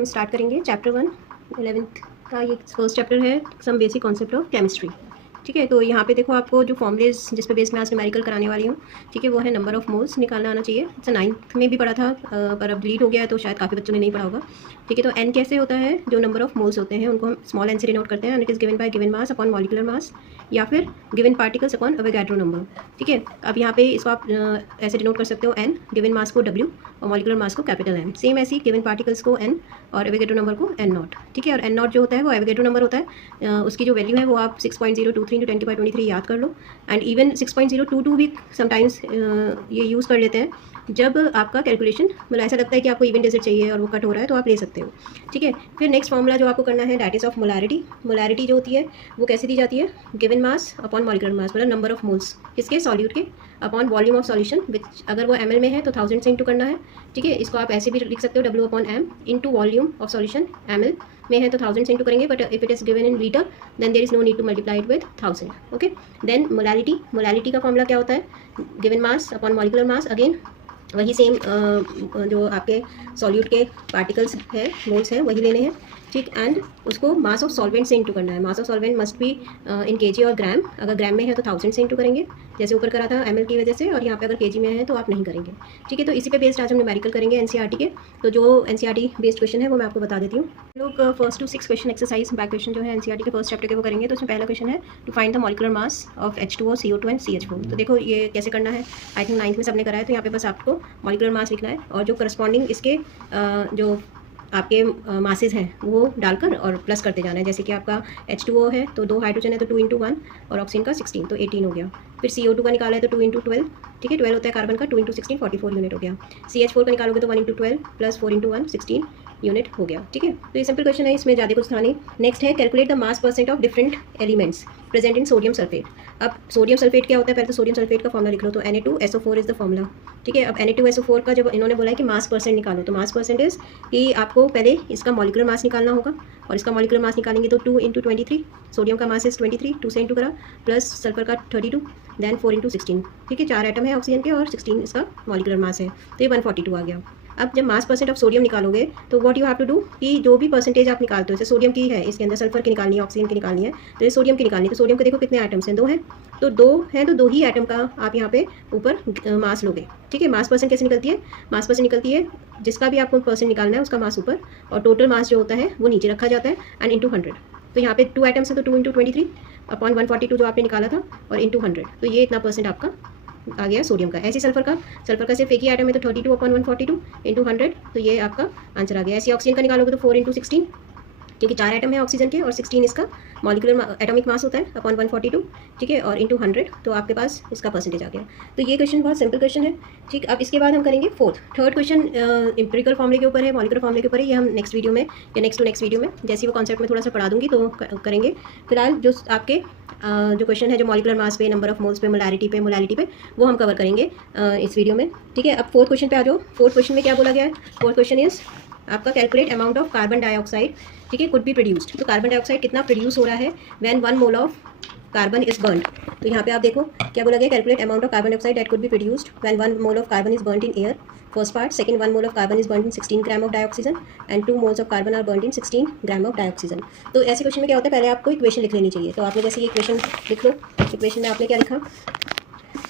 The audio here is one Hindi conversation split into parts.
हम स्टार्ट करेंगे चैप्टर 1 11th का। ये फर्स्ट चैप्टर है some basic concept of chemistry. ठीक है, तो यहाँ पे देखो आपको जो फॉर्मूलेज जिस पे बेस मैं आज न्यूमेरिकल कराने वाली हूँ, ठीक है, वो है नंबर ऑफ मोल्स निकालना आना चाहिए। तो 9th में भी पढ़ा था पर अब डिलीट हो गया है तो शायद काफ़ी बच्चों ने नहीं पढ़ा होगा। ठीक है, तो एन कैसे होता है, जो नंबर ऑफ मोल्स होते हैं उनको हम स्मॉल एन से डिनोट करते हैं and it is given by given mass upon molecular मास या फिर given particles upon Avogadro number. ठीक है, अब यहाँ पे इसको आप ऐसे डिनोट कर सकते हो एन, गिवन मास को डब्ल्यू और मॉलिकुलर मास को कैपिटल एम। सेम ऐसे ही गिवन पार्टिकल्स को एन और एवोगाड्रो नंबर को एन नॉट। ठीक है, और एन नॉट जो होता है वो एवोगाड्रो नंबर होता है, उसकी जो वैल्यू है वो आप 6.023 × 10⁻23 याद कर लो। एंड इवन 6.022 भी समटाइम्स ये यूज़ कर लेते हैं जब आपका कैलकुलेशन मतलब ऐसा लगता है कि आपको इवन डिजिट चाहिए और वो कट हो रहा है तो आप ले सकते हो। ठीक है, फिर नेक्स्ट फॉर्मूला जो आपको करना है that is of molarity. Molarity जो होती है वो कैसे दी जाती है, गिवन मास अपॉन मॉलिकुलर मास, मतलब नंबर ऑफ मोल्स किसके, सॉल्यूट के, upon volume of solution which अगर वो ml में है तो 1000 से इंटू करना है। ठीक है, इसको आप ऐसे भी लिख सकते हो W/m into volume of solution ml में है तो 1000 से इंटू करेंगे, but if it is given in litre then there is no need to multiply it with 1000। Okay, then molarity का फॉर्मूला क्या होता है, given mass upon molecular mass, again वही सेम जो आपके सॉल्यूट के पार्टिकल्स है, मोल्स हैं, वही लेने हैं। ठीक, एंड उसको मास ऑफ सॉल्वेंट से इंटू करना है। Mass of solvent must be in KG और ग्राम, अगर ग्राम में है तो 1000 से इंटू करेंगे जैसे ऊपर करा था ml की वजह से, और यहाँ पे अगर केजी में है तो आप नहीं करेंगे। ठीक है, तो इसी पे बेस्ड आज हम न्यूमेरिकल करेंगे एनसीईआरटी के। तो जो एनसीईआरटी बेस्ड क्वेश्चन है वो मैं आपको बता देती हूँ। लोग first two 6 question exercise back question जो है एनसीईआरटी के फर्स्ट चैप्टर के वो करेंगे। तो उसमें पहला क्वेश्चन है to find the molecular mass of H2O, CO2 and CH4। तो देखो ये कैसे करना है, आई थिंक 9th में सबने करा है। तो यहाँ पे बस आपको मॉलिकुलर मास लिखना है और जो करस्पॉन्डिंग इसके जो आपके मासेस हैं वो डालकर और प्लस करते जाना है। जैसे कि आपका H2O है तो 2 हाइड्रोजन है तो 2 × 1 और ऑक्सीजन का 16 तो 18 हो गया। फिर CO2 का निकाला है तो 2 × 12, ठीक है, 12 होता है कार्बन का, 2 × 16 44 यूनिट हो गया। CH4 का निकालोगे तो 1 × 12 प्लस 4 × 1 16 यूनिट हो गया। ठीक है, तो ये सिंपल क्वेश्चन है, इसमें ज़्यादा कुछ था नहीं। नेक्स्ट है calculate the mass percent of different elements present in sodium sulphate. अब सोडियम सल्फेट क्या होता है, पहले तो सोडियम सल्फेट का फॉर्मूला लिख लो। तो Na2SO4 इज द फॉर्मूला। ठीक है, अब Na2SO4 का जब इन्होंने बोला है कि मास परसेंट निकालो, तो मास परसेंट इज कि आपको पहले इसका मॉलिकुलर मास निकालना होगा, और इसका मॉलिकुलर मास निकालेंगे तो 2 × 23, सोडियम का मास इज 23, 2 से इंटू करा, प्लस सल्फर का 32, देन 4 × 16। ठीक है, 4 एटम है ऑक्सीजन के और 16 इसका मॉलिकुलर मास है, तो ये 142 आ गया। अब जब मास परसेंट ऑफ सोडियम निकालोगे तो what you have to do कि जो भी परसेंटेज आप निकालते हो, जैसे सोडियम की है, इसके अंदर सल्फर की निकालनी है, ऑक्सीजन की निकालनी है, तो ये सोडियम की निकालनी है। तो सोडियम के देखो कितने आइटम्स हैं, 2 हैं, तो 2 हैं तो 2 ही आइटम का आप यहाँ पे ऊपर मास लोगे। ठीक है, मास परसेंट कैसे निकलती है, मास परसेंट निकलती है जिसका भी आपको परसेंट निकालना है उसका मास ऊपर और टोटल मास जो होता है वो नीचे रखा जाता है एंड इंटू 100। तो यहाँ पे 2 आइटम्स है तो 2 × 23 अपॉन 142 जो आपने निकाला था और इंटू 100, तो ये इतना परसेंट आपका आ गया सोडियम का। ऐसे सल्फर का सिर्फ एक ही आइटम है तो 32 अपॉन 142 इंटू 100, तो ये आपका आंसर आ गया। ऐसे ऑक्सीजन का निकालोगे तो 4 × 16, क्योंकि 4 आइटम है ऑक्सीजन के और 16 इसका मॉलिकुलर एटॉमिक मास होता है अपॉन 142। ठीक है, और इंटू 100, तो आपके पास इसका परसेंटेज आ गया। तो ये क्वेश्चन बहुत सिंपल क्वेश्चन है। ठीक, अब इसके बाद हम करेंगे थर्ड क्वेश्चन एम्पिरिकल फॉर्मूले के ऊपर है, मॉलिकुलर फॉर्मूले के ऊपर है। ये हम नेक्स्ट वीडियो में या नेक्स्ट टू नेक्स्ट वीडियो में जैसे वो कॉन्सेप्ट में थोड़ा सा पढ़ा दूंगी तो करेंगे। फिलहाल जो आपके जो क्वेश्चन है जो मॉलिकुलर मास पे, नंबर ऑफ मोल्स पे, मोलैरिटी पे वो हम कवर करेंगे इस वीडियो में। ठीक है, अब फोर्थ क्वेश्चन पे आ जाओ। फोर्थ क्वेश्चन में क्या बोला गया है, फोर्थ क्वेश्चन इज आपका calculate amount of carbon dioxide, ठीक है, कुड बी प्रोड्यूस्ड। तो कार्बन डाइऑक्साइड कितना प्रोड्यूस हो रहा है when 1 mole of carbon is burned. तो यहाँ पे आप देखो क्या बोला गया, calculate amount of carbon dioxide that could be produced when 1 mole of carbon is burned in air, first part. Second, 1 mole of carbon is burned in 16 gram of dioxygen and 2 moles of carbon are burned in 16 gram of dioxygen. तो ऐसे क्वेश्चन में क्या होता है, पहले आपको इक्वेशन लिख लेनी चाहिए। तो आपने जैसे ये इक्वेशन लिख लो, इक्वेशन में आपने क्या लिखा,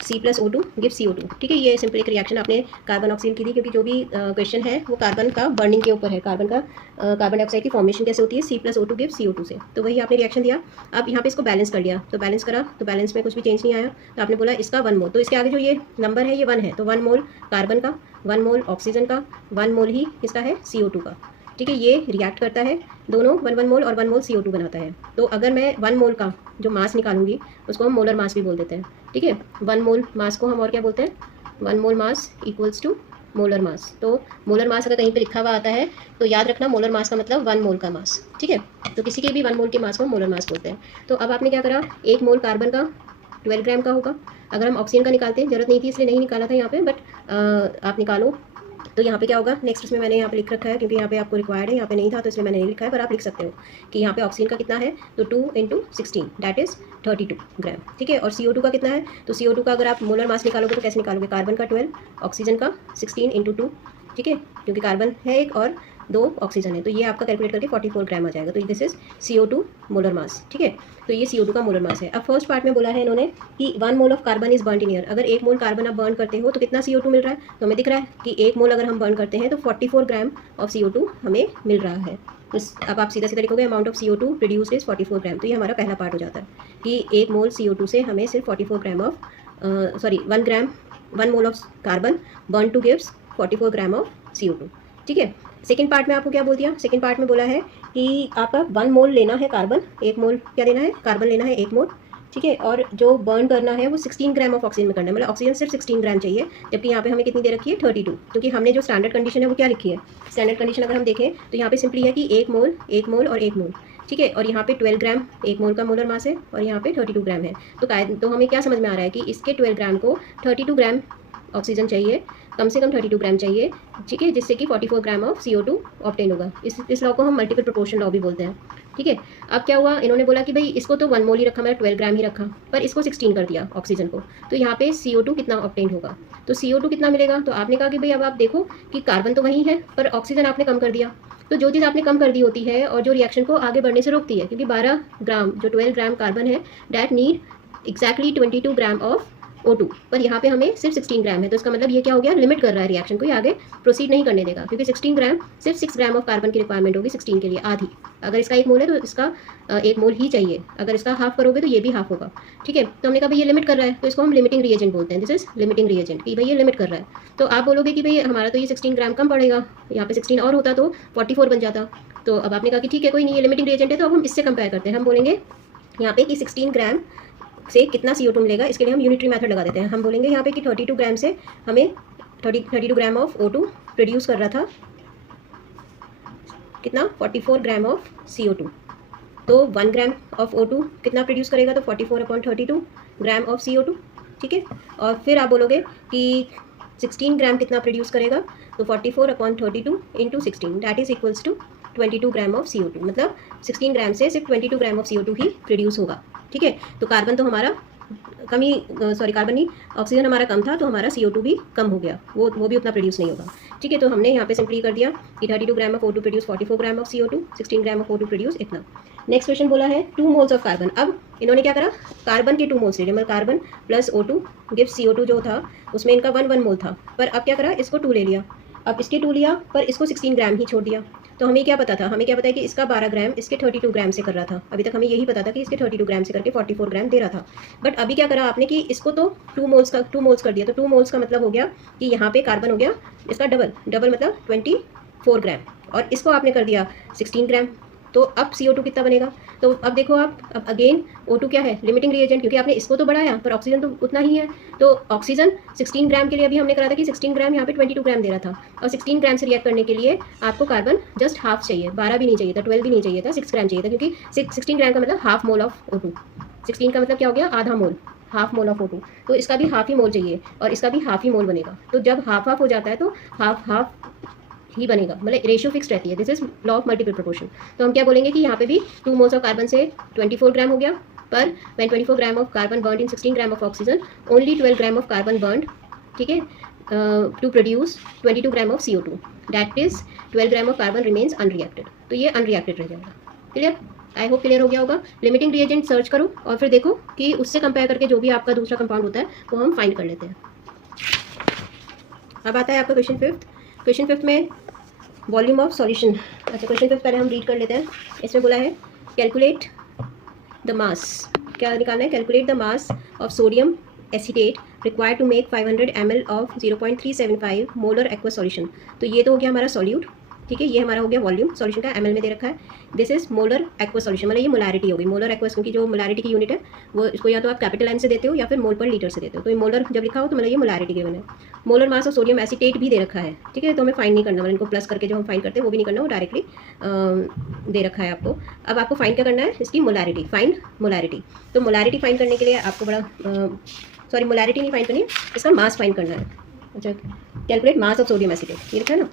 C+O2 गिव CO2। ठीक है, ये सिंपल एक रिएक्शन आपने कार्बन ऑक्सीजन की दी, क्योंकि जो भी क्वेश्चन है वो कार्बन का बर्निंग के ऊपर है, कार्बन डाइऑक्साइड की फॉर्मेशन कैसे होती है, C+O2 गिव CO2 से। तो वही आपने रिएक्शन दिया। अब यहाँ पे इसको बैलेंस कर लिया, तो बैलेंस करा तो बैलेंस में कुछ भी चेंज नहीं आया, तो आपने बोला इसका 1 मोल, तो इसके आगे जो ये नंबर है ये 1 है, तो 1 मोल कार्बन का, 1 मोल ऑक्सीजन का, 1 मोल ही किसका है, CO2 का। ठीक है, ये रिएक्ट करता है, दोनों 1 मोल और 1 मोल CO2 बनाता है। तो अगर मैं 1 मोल का जो मास निकालूंगी उसको हम मोलर मास भी बोल देते हैं। ठीक है, 1 मोल मास को हम और क्या बोलते हैं, 1 मोल मास इक्वल्स टू मोलर मास। तो मोलर मास अगर कहीं पे लिखा हुआ आता है तो याद रखना मोलर मास का मतलब 1 मोल का मास। ठीक है, तो किसी के भी 1 मोल के मास को मोलर मास बोलते हैं। तो अब आपने क्या करा, 1 मोल कार्बन का 12 ग्राम का होगा। अगर हम ऑक्सीजन का निकालते हैं, जरूरत नहीं थी इसलिए नहीं निकाला था यहाँ पे, बट आप निकालो तो यहाँ पे क्या होगा, नेक्स्ट इसमें मैंने यहाँ पे लिख रखा है क्योंकि यहाँ पे आपको रिक्वायर्ड है, यहाँ पे नहीं था तो इसलिए मैंने नहीं लिखा है, पर आप लिख सकते हो कि यहाँ पे ऑक्सीजन का कितना है, तो 2 × 16 दैट इज 32 ग्राम। ठीक है, और CO2 का कितना है, तो CO2 का अगर आप मोलर मास निकालोगे तो कैसे निकालोगे, कार्बन का 12, ऑक्सीजन का 16 × 2। ठीक है, क्योंकि कार्बन है एक और 2 ऑक्सीजन है, तो ये आपका कैलकुलेट करके 44 ग्राम आ जाएगा। तो this is CO2 molar mass, ठीक है। तो ये CO2 का मोलर मास है। अब फर्स्ट पार्ट में बोला है इन्होंने कि 1 mole of carbon is burn in air. अगर 1 मोल कार्बन आप बर्न करते हो तो कितना CO2 मिल रहा है, तो हमें दिख रहा है कि 1 मोल अगर हम बर्न करते हैं तो 44 ग्राम ऑफ CO2 हमें मिल रहा है। अब आप सीधा सीधा लिखोगे amount of CO2 produced is 44 ग्राम। तो ये हमारा पहला पार्ट हो जाता है कि 1 मोल CO2 से हमें सिर्फ 44 gram of 1 mole of carbon burn two gives 44 gram of CO2, ठीक है। सेकेंड पार्ट में आपको क्या बोल दिया, सेकेंड पार्ट में बोला है कि आपका 1 मोल लेना है कार्बन, 1 मोल क्या लेना है, कार्बन लेना है 1 मोल, ठीक है। और जो बर्न करना है वो 16 ग्राम ऑफ ऑक्सीजन में करना है, मतलब ऑक्सीजन सिर्फ 16 ग्राम चाहिए, जबकि यहाँ पे हमें कितनी दे रखी है 32, क्योंकि हमने जो स्टैंडर्ड कंडीशन है वो क्या लिखी है, स्टैंडर्ड कंडीशन अगर हम देखें तो यहाँ पे सिंपली है कि 1 मोल 1 मोल और 1 मोल, ठीक है। और यहाँ पे 12 ग्राम 1 मोल का मोलर मास है और यहाँ पे 32 ग्राम है। तो हमें क्या समझ में आ रहा है कि इसके 12 ग्राम को 32 ग्राम ऑक्सीजन चाहिए, कम से कम 32 ग्राम चाहिए, ठीक है, जिससे कि 44 ग्राम ऑफ CO2 ऑब्टेन होगा। इस लॉ को हम मल्टीपल प्रोपोर्शन लॉ भी बोलते हैं, ठीक है। अब क्या हुआ, इन्होंने बोला कि भाई इसको तो 1 मोल ही रखा, मतलब 12 ग्राम ही रखा, पर इसको 16 कर दिया ऑक्सीजन को, तो यहाँ पे CO2 कितना ऑब्टेन होगा, तो CO2 कितना मिलेगा। तो आपने कहा कि भाई अब आप देखो कि कार्बन तो वही है पर ऑक्सीजन आपने कम कर दिया, तो जो चीज़ आपने कम कर दी होती है और जो रिएक्शन को आगे बढ़ने से रोकती है, क्योंकि 12 ग्राम जो 12 ग्राम कार्बन है that need exactly 22 gram of O2, पर यहाँ पे हमें सिर्फ 16 ग्राम है, तो इसका मतलब ये क्या हो गया, लिमिट कर रहा है रिएक्शन को, ये आगे प्रोसीड नहीं करने देगा, क्योंकि 16 ग्राम सिर्फ 6 ग्राम ऑफ कार्बन की रिक्वायरमेंट होगी 16 के लिए, आधी। अगर इसका 1 मोल है तो इसका 1 मोल ही चाहिए, अगर इसका हाफ करोगे तो ये भी हाफ होगा, ठीक है। तो हमने कहा भाई ये लिमिट कर रहा है, तो इसको हम लिमिटिंग रिएजेंट बोलते हैं, दिस इज लिमिटिंग रिएजेंट, कि भाई ये लिमिट कर रहा है। तो आप बोलोगे कि भाई हमारा तो ये 16 ग्राम कम पड़ेगा, यहाँ पे 16 और होता तो 44 बन जाता। तो अब आपने कहा कि ठीक है कोई नहीं, ये लिमिटिंग रिएजेंट है, तो अब हम इससे कंपेयर करते हैं, हम बोलेंगे यहाँ पे कि 16 ग्राम से कितना CO2 मिलेगा, इसके लिए हम यूनिटरी मेथड लगा देते हैं। हम बोलेंगे यहाँ पे कि 32 ग्राम से हमें 32 ग्राम ऑफ O2 प्रोड्यूस कर रहा था, कितना 44 ग्राम ऑफ CO2, तो 1 ग्राम ऑफ O2 कितना प्रोड्यूस करेगा, तो 44/32 ग्राम ऑफ CO2, ठीक है। और फिर आप बोलोगे कि 16 ग्राम कितना प्रोड्यूस करेगा, तो 44/32 into 16 that is equals to 22 gram of CO2, मतलब 16 ग्राम से सिर्फ 22 gram of CO2 he produce होगा, ठीक है। तो कार्बन तो हमारा कमी, कार्बन नहीं, ऑक्सीजन हमारा कम था, तो हमारा CO2 भी कम हो गया, वो भी उतना प्रोड्यूस नहीं होगा, ठीक है। तो हमने यहाँ पे सिंपली कर दिया कि 32 gram of O2 produce 44 gram of CO2, 16 gram of O2 produce इतना। नेक्स्ट क्वेश्चन बोला है 2 मोल्स ऑफ कार्बन। अब इन्होंने क्या करा, कार्बन के 2 मोल्स ले, मतलब carbon plus O2 gives CO2 जो था उसमें इनका 1 मोल था, पर अब क्या करा, इसको 2 ले लिया, अब इसके 2 लिया पर इसको 16 ग्राम ही छोड़ दिया। तो हमें क्या पता था, हमें क्या पता है कि इसका 12 ग्राम इसके 32 ग्राम से कर रहा था, अभी तक हमें यही पता था कि इसके 32 ग्राम से करके 44 ग्राम दे रहा था। बट अभी क्या करा आपने कि इसको तो 2 मोल्स कर दिया, तो 2 मोल्स का मतलब हो गया कि यहाँ पे कार्बन हो गया इसका डबल मतलब 24 ग्राम, और इसको आपने कर दिया 16 ग्राम, तो अब CO2 कितना बनेगा। तो अब देखो आप, अब अगेन O2 क्या है, लिमिटिंग रिएजेंट, क्योंकि आपने इसको तो बढ़ाया पर ऑक्सीजन तो उतना ही है, तो ऑक्सीजन 16 ग्राम के लिए अभी हमने करा था कि 16 ग्राम यहाँ पे 22 ग्राम दे रहा था, और 16 ग्राम से रिएक्ट करने के लिए आपको कार्बन जस्ट हाफ चाहिए, 12 भी नहीं चाहिए था, 12 भी नहीं चाहिए था, 6 ग्राम चाहिए था, क्योंकि 16 ग्राम का मतलब हाफ मोल ऑफ O2, 16 का मतलब क्या हो गया, आधा मोल, हाफ मोल ऑफ O2, तो इसका भी हाफ ही मोल चाहिए और इसका भी हाफ ही मोल बनेगा। तो जब हाफ हाफ हो जाता है तो हाफ ही बनेगा, मतलब रेशियो फिक्स रहती है, this is law of multiple proportion. तो हम क्या बोलेंगे कि यहाँ पे भी 2 मोल्स ऑफ कार्बन से 24 ग्राम हो गया, पर when 24 gram of carbon burned in 16 gram of oxygen only 12 gram of carbon burned, ठीक है, to produce 22 gram of CO2, that is 12 gram of carbon remains unreacted, तो ये अनरिएक्टेड रह जाएगा। क्लियर, आई होप क्लियर हो गया होगा। लिमिटिंग रिएजेंट सर्च करो और फिर देखो कि उससे कंपेयर करके जो भी आपका दूसरा कंपाउंड होता है वो हम फाइंड कर लेते हैं। अब आता है आपका क्वेश्चन फिफ्थ में वॉल्यूम ऑफ सॉल्यूशन। अच्छा, क्वेश्चन फिफ्थ पहले हम रीड कर लेते हैं। इसमें बोला है कैलकुलेट द मास, क्या निकालना है, calculate the mass of sodium acetate required to make 500 ml of 0.375 molar aqua solution. तो ये तो हो गया हमारा सॉल्यूट, ठीक है, ये हमारा हो गया वॉल्यूम, सॉल्यूशन का ml में दे रखा है। This is molar aqua solution, मतलब ये मोलारिटी होगी, मोलर एक्वा, क्योंकि जो मोलारिटी की यूनिट है वो इसको या तो आप कैपिटल एन से देते हो या फिर मोल पर लीटर से देते हो, तो ये मोलर जब लिखा हो तो मतलब ये मोलारिटी गिवन है। Molar mass of sodium acetate भी दे रखा है, ठीक है, तो हमें फाइंड नहीं करना, मतलब इनको प्लस करके जो हम फाइंड करते हैं वो भी नहीं करना, वो डायरेक्टली दे रखा है आपको। अब आपको फाइंड क्या करना है, इसकी मोलारिटी, फाइंड मोलारिटी। तो मोलारिटी फाइंड करने के लिए आपको बड़ा मोलारिटी नहीं फाइंड करनी है, इसका मास फाइंड करना है। अच्छा, calculate mass of sodium acetate, ये लिखा है ना,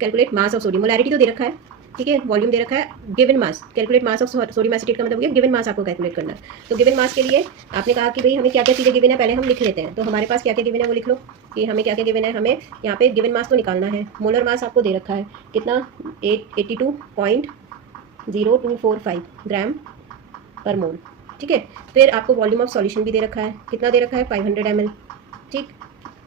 calculate mass of sodium, molarity तो दे रखा है, ठीक है, वॉल्यूम दे रखा है, given mass, calculate mass of sodium acetate का मतलब हो गया गिवन मास आपको कैलकुलेट करना है। तो गिवन मास के लिए आपने कहा कि भाई हमें क्या क्या चीज़ें गिवन है, पहले हम लिख लेते हैं। तो हमारे पास क्या क्या गिवन है वो लिख लो कि हमें क्या क्या गिवन है। हमें यहाँ पे गिवन मास तो निकालना है, मोलर मास आपको दे रखा है कितना, 82.0245 ग्राम पर मोल, ठीक है। फिर आपको वॉल्यूम ऑफ सॉल्यूशन भी दे रखा है, कितना दे रखा है, 500 ml, ठीक।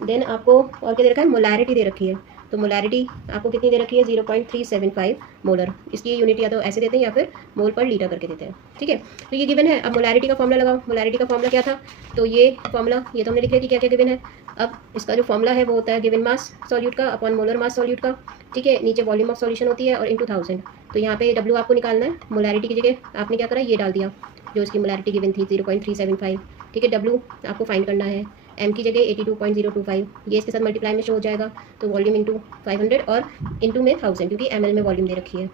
देन आपको और क्या दे रखा है, मोलैरिटी दे रखी है। तो मोलैरिटी आपको कितनी दे रखी है, 0.375 मोलर। इसकी यूनिट या तो ऐसे देते हैं या फिर मोल पर लीटर करके देते हैं, ठीक है। तो ये गिवन है। अब मोलैरिटी का फॉर्मूला लगाओ। मोलैरिटी का फॉर्मूला क्या था, तो ये फॉर्मूला ये तो हमने लिख लिया कि क्या क्या गिवन है। अब इसका जो फॉर्मूला है वो होता है गिवन मास सॉल्यूट का अपॉन मोलर मास सॉल्यूट का, ठीक है। नीचे वॉल्यूम ऑफ सॉल्यूशन होती है और इंटू 1000। तो यहाँ पे W आपको निकालना है। मोलैरिटी की जगह आपने क्या करा, ये डाल दिया जो इसकी मोलैरिटी गिवन थी 0.375, ठीक है। W आपको फाइंड करना है, M की जगह 82.025, ये इसके साथ मल्टीप्लाई में शो हो जाएगा। तो वॉल्यूम इंटू 500 और इंटू में 1000 क्योंकि ml में वॉल्यूम दे रखी है।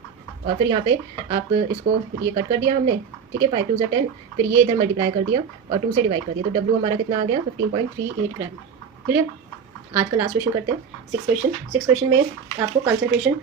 और फिर यहाँ पे आप इसको ये कट कर दिया हमने, ठीक है, 5 2 10, फिर ये इधर मल्टीप्लाई कर दिया और 2 से डिवाइड कर दिया। तो W हमारा कितना आ गया, 15.38 ग्राम। क्लियर। आज का लास्ट क्वेश्चन करते हैं, 6 क्वेश्चन में आपको concentration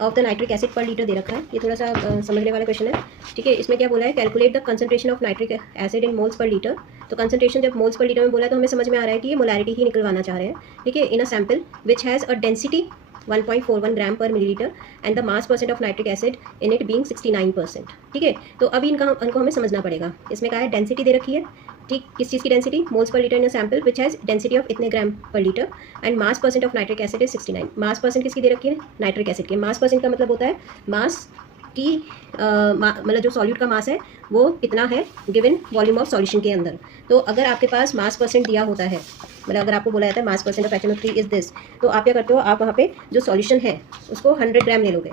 of the nitric acid पर लीटर दे रखा है। ये थोड़ा सा समझने वाला क्वेश्चन है, ठीक है। इसमें क्या बोला है, calculate the concentration of nitric acid in moles per litre. तो कंसंट्रेशन जब मोल्स पर लीटर में बोला है तो हमें समझ में आ रहा है कि ये मोलैरिटी ही निकलवाना चाह रहे हैं, ठीक है। In a sample which has a density 1.41 gram per millilitre and the mass percent of nitric acid in it being 69%, ठीक है। तो अभी इनको हमें समझना पड़ेगा। इसमें कहा है डेंसिटी दे रखी है, ठीक, किस चीज़ की density, moles per litre in a sample which has density of इतने ग्राम पर litre and mass percent of nitric acid is 69। Mass percent किसकी दे रखी है, नाइट्रिक एसिड की। मास परसेंट का मतलब होता है मास की मतलब जो सॉल्यूट का मास है वो कितना है गिवन वॉल्यूम ऑफ सॉल्यूशन के अंदर। तो अगर आपके पास मास परसेंट दिया होता है, मतलब अगर आपको बोला जाता है मास percent of HNO3 is this, तो आप क्या करते हो, आप वहाँ पे जो सॉल्यूशन है उसको 100 ग्राम ले लोगे।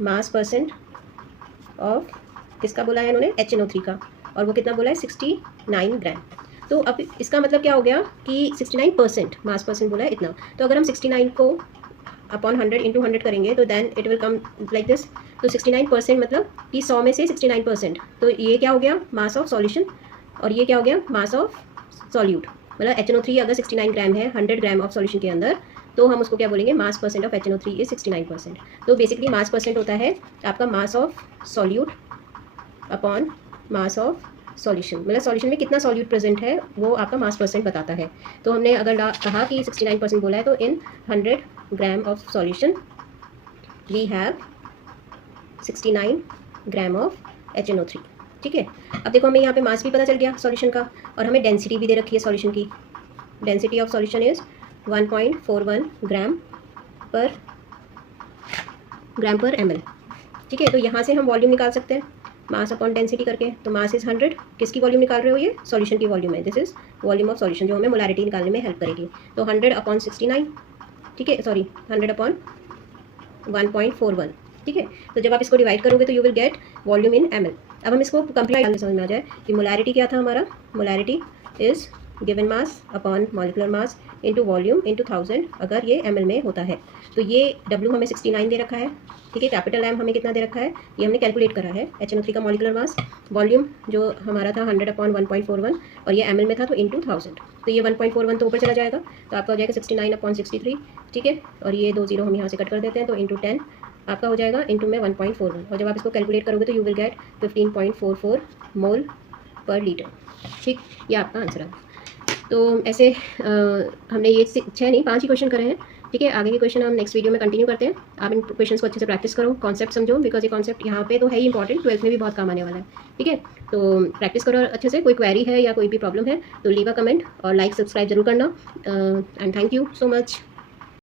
मास परसेंट ऑफ किसका बोला है इन्होंने, HNO3 का, और वो कितना बोला है, 69 ग्राम। तो अब इसका मतलब क्या हो गया कि 69% मास परसेंट बोला है इतना। तो अगर हम 69 को अपॉन 100 इंटू 100 करेंगे तो then it will come like this. तो 69% मतलब कि 100 में से 69%, तो ये क्या हो गया, मास ऑफ सॉल्यूशन, और ये क्या हो गया, मास ऑफ सॉल्यूट। मतलब HNO3 अगर 69 ग्राम है 100 ग्राम ऑफ सॉल्यूशन के अंदर, तो हम उसको क्या बोलेंगे, मास परसेंट ऑफ HNO3 इज 69%। तो बेसिकली मास परसेंट होता है आपका mass of solute upon mass of solution, मतलब सॉल्यूशन में कितना सॉल्यूट प्रेजेंट है वो आपका मास परसेंट बताता है। तो हमने अगर कहा कि 69% बोला है तो in 100 gram of solution we have 69 gram of HNO3, ठीक है। अब देखो हमें यहाँ पे मास भी पता चल गया सॉल्यूशन का, और हमें डेंसिटी भी दे रखी है सॉल्यूशन की। Density of solution is 1.41 gram पर ml, ठीक है। तो यहाँ से हम वॉल्यूम निकाल सकते हैं मास अपॉन डेंसिटी करके। तो मास इज 100, किसकी वॉल्यूम निकाल रहे हो, ये सॉल्यूशन की वॉल्यूम है, this is volume of solution जो हमें मोलैरिटी निकालने में हेल्प करेगी। तो 100 अपॉन 69, ठीक है, सॉरी 100 अपॉन 1.41, ठीक है। तो जब आप इसको डिवाइड करोगे तो you will get volume in ml। अब हम इसको कंप्लीट समझ में आ जाए कि मोलैरिटी क्या था हमारा, molarity is given mass upon molecular mass into volume into 1000 अगर ये ml में होता है। तो ये W हमें 69 दे रखा है, ठीक है। कैपिटल M हमें कितना दे रखा है, ये हमने कैलकुलेट करा है, HNO3 का मॉलिकुलर मास। वॉल्यूम जो हमारा था 100 अपॉन 1.41 और ये ml में था तो इंटू 1000। तो ये 1.41 तो ऊपर चला जाएगा, तो आपका हो जाएगा 69 अपॉन 63, ठीक है। और ये 2 0 हम यहाँ से कट कर देते हैं, तो इंटू 10 आपका हो जाएगा इंटू में 1.41, और जब आप इसको कैलकुलेट करोगे तो यू विल गेट 15.44 मोल पर लीटर, ठीक। ये आपका आंसर है। तो ऐसे हमने ये 6 नहीं 5 ही क्वेश्चन करे हैं, ठीक है। आगे के क्वेश्चन हम नेक्स्ट वीडियो में कंटिन्यू करते हैं। आप इन क्वेश्चंस को अच्छे से प्रैक्टिस करो, कॉन्सेप्ट समझो, बिकॉज ये कॉन्सेप्ट यहाँ पे तो है ही इंपॉर्टेंट, 12th में भी बहुत काम आने वाला है, ठीक है। तो प्रैक्टिस करो अच्छे से। कोई क्वेरी है या कोई भी प्रॉब्लम है तो लीव अ कमेंट और लाइक सब्सक्राइब जरूर करना। And thank you so much.